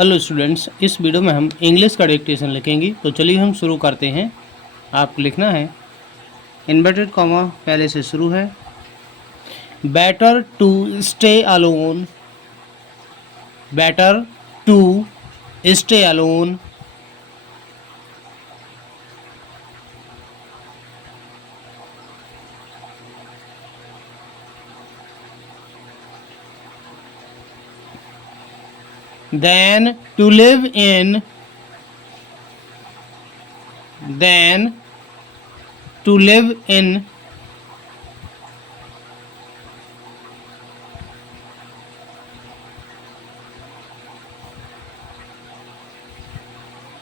Hello students, इस video में हम इंग्लिश का डिक्टेशन लिखेंगे। तो चलिए हम शुरू करते हैं। आपको लिखना है इन्वर्टेड कॉमा पहले से शुरू है। Better to stay alone, better to stay alone, than to live in, than to live in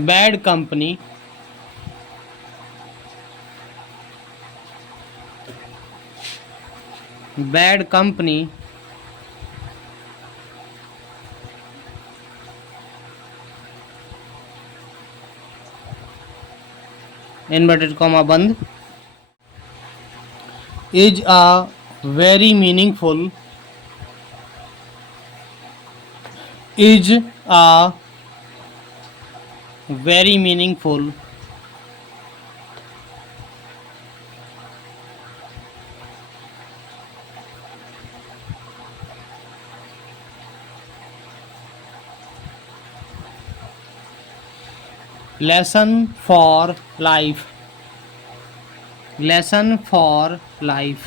bad company, bad company, inverted comma बंद, is a very meaningful, is a very meaningful, lesson for life, lesson for life,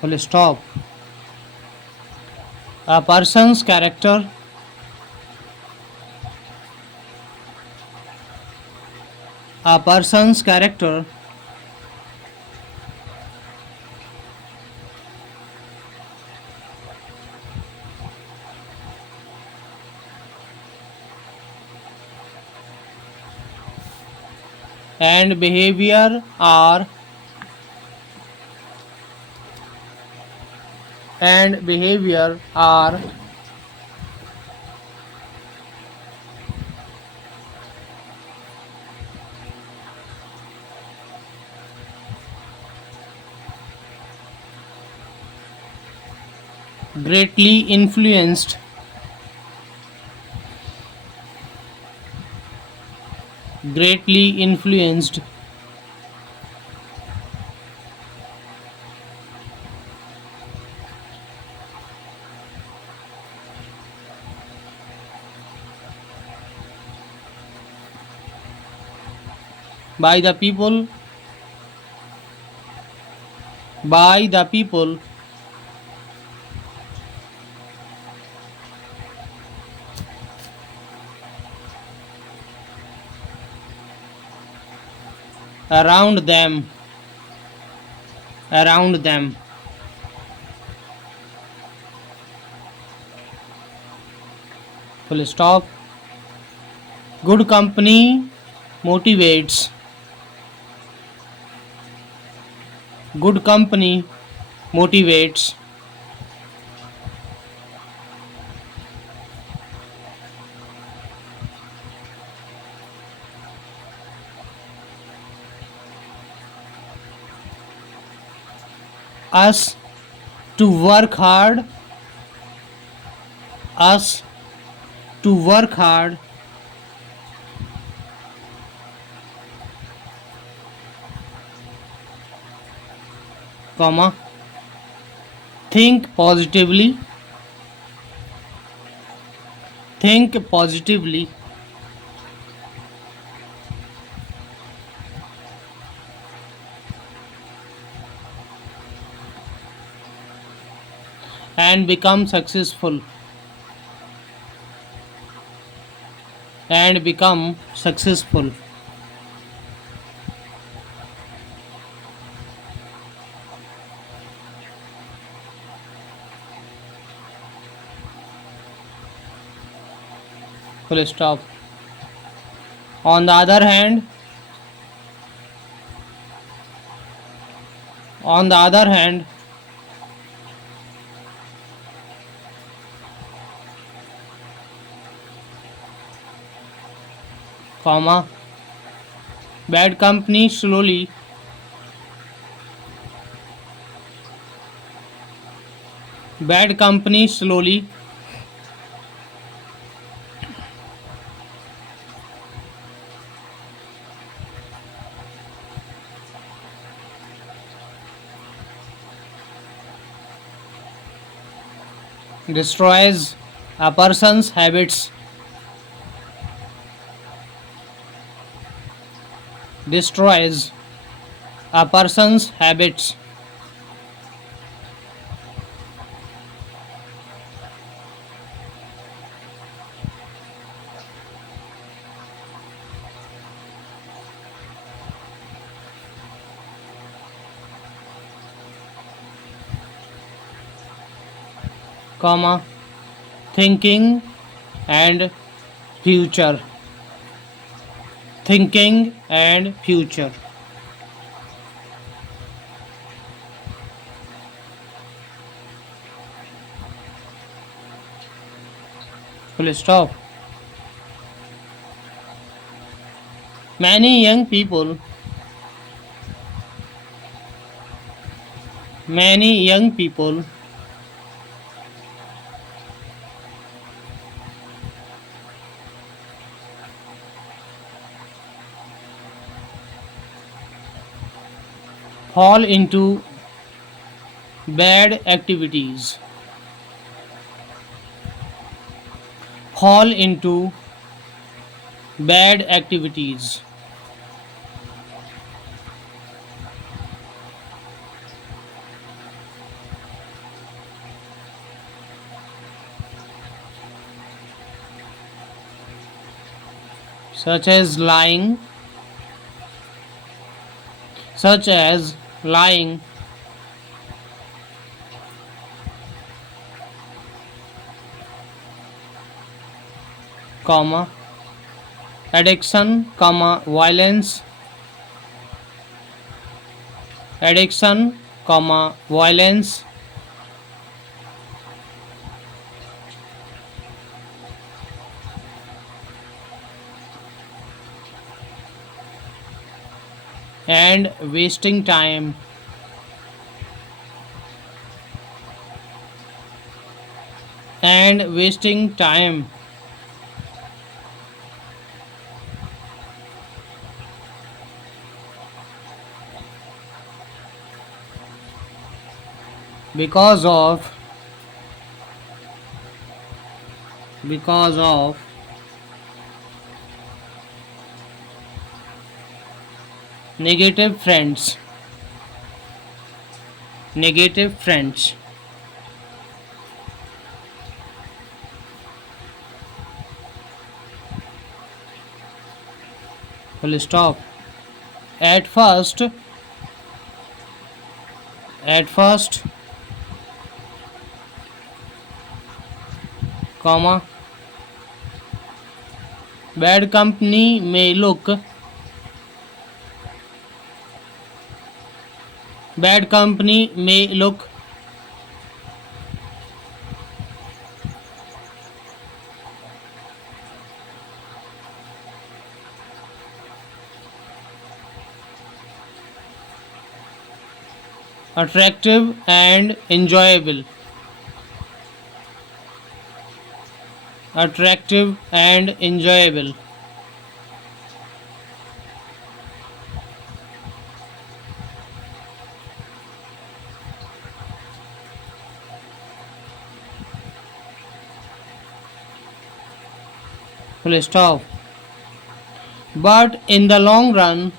full stop. A person's character, a person's character and behavior are, and behavior are greatly influenced, greatly influenced by the people, by the people around them, around them, full stop. Good company motivates, good company motivates us to work hard, us to work hard, comma, think positively, think positively, and become successful, and become successful. Full stop. On the other hand, on the other hand, comma, bad company slowly Bad company slowly destroys a person's habits. Destroys a person's habits. Comma, thinking and future. Thinking and future. Full stop. Many young people fall into bad activities. Fall into bad activities. Such as lying, such as lying, comma, addiction, comma, violence, addiction, comma, violence, and wasting time, and wasting time. Because of negative friends, negative friends. Full stop. At first, comma, bad company may look, bad company may look attractive and enjoyable, attractive and enjoyable. Full stop. But in the long run,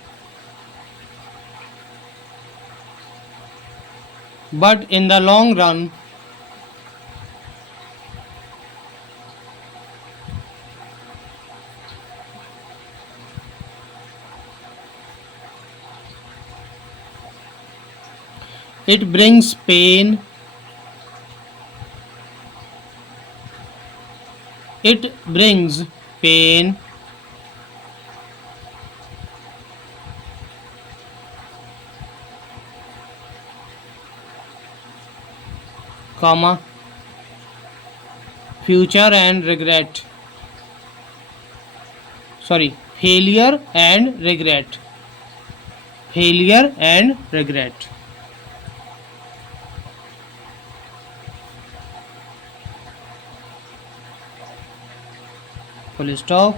but in the long run, it brings pain, it brings pain, comma, future and regret, sorry, failure and regret, failure and regret. full stop.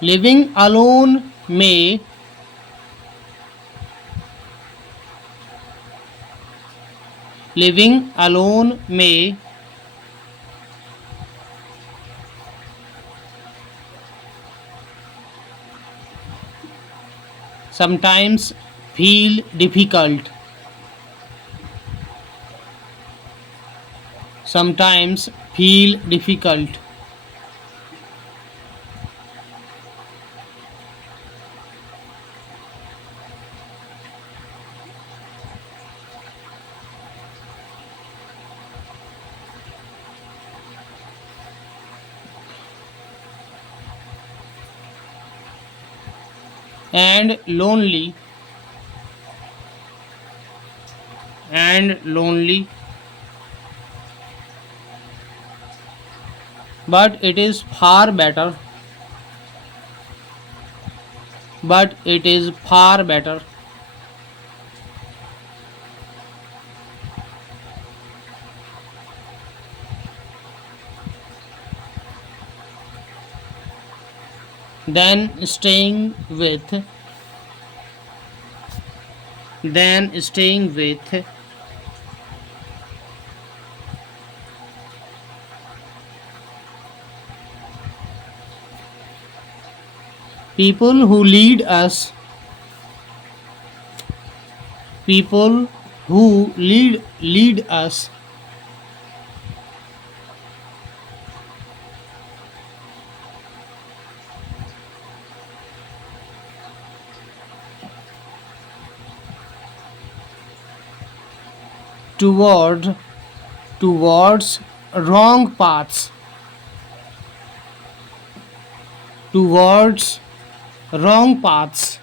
Living alone may living alone may sometimes feel difficult. Sometimes feel difficult. And lonely. And lonely. But it is far better. But it is far better. Than staying with people who lead us. toward towards wrong paths. Towards wrong paths.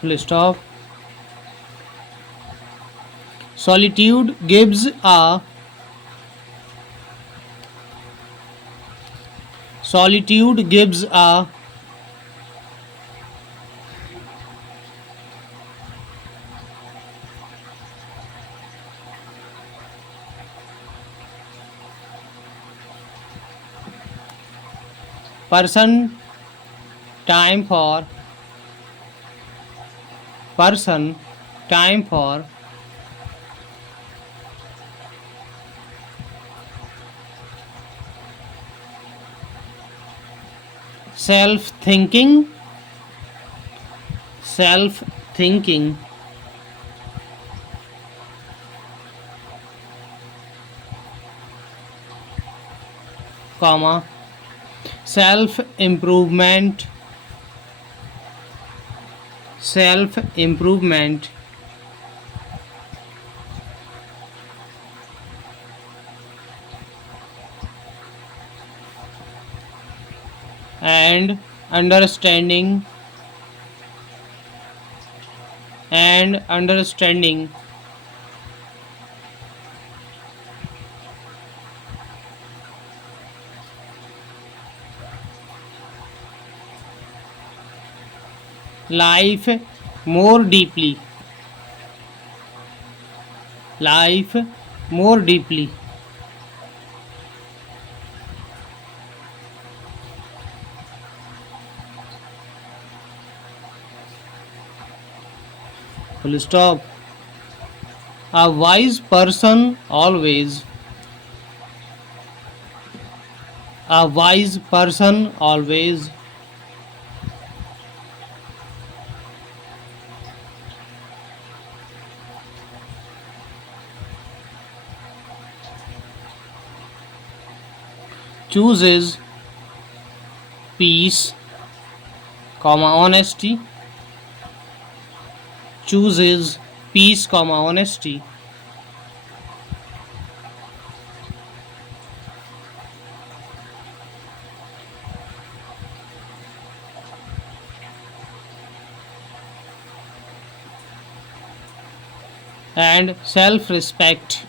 Full stop. Solitude gives a person time for self thinking, comma, self improvement, and understanding, life more deeply, full stop. A wise person always chooses peace, honesty, honesty, and self-respect,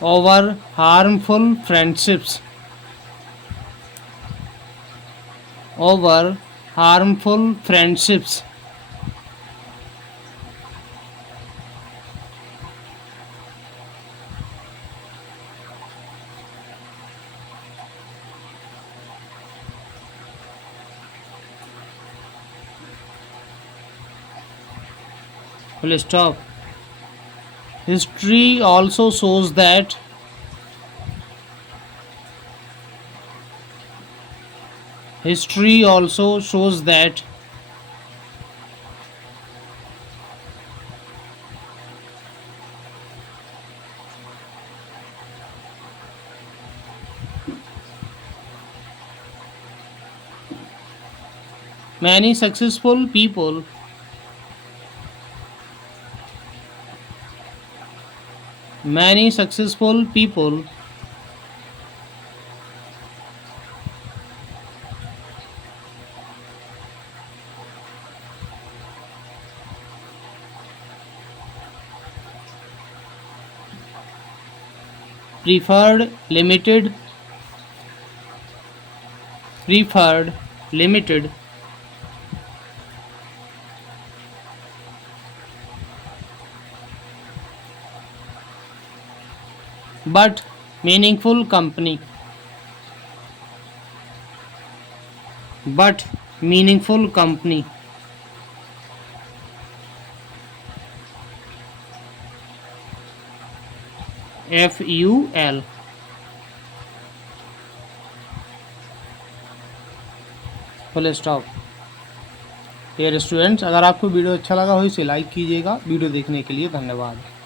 over harmful friendships, over harmful friendships. Full stop. History also shows that history also shows that many successful people many successful people preferred limited but meaningful company, but meaningful company. FUL. Full stop. Dear students, अगर आपको video अच्छा लगा हो इसे like कीजिएगा। Video देखने के लिए धन्यवाद।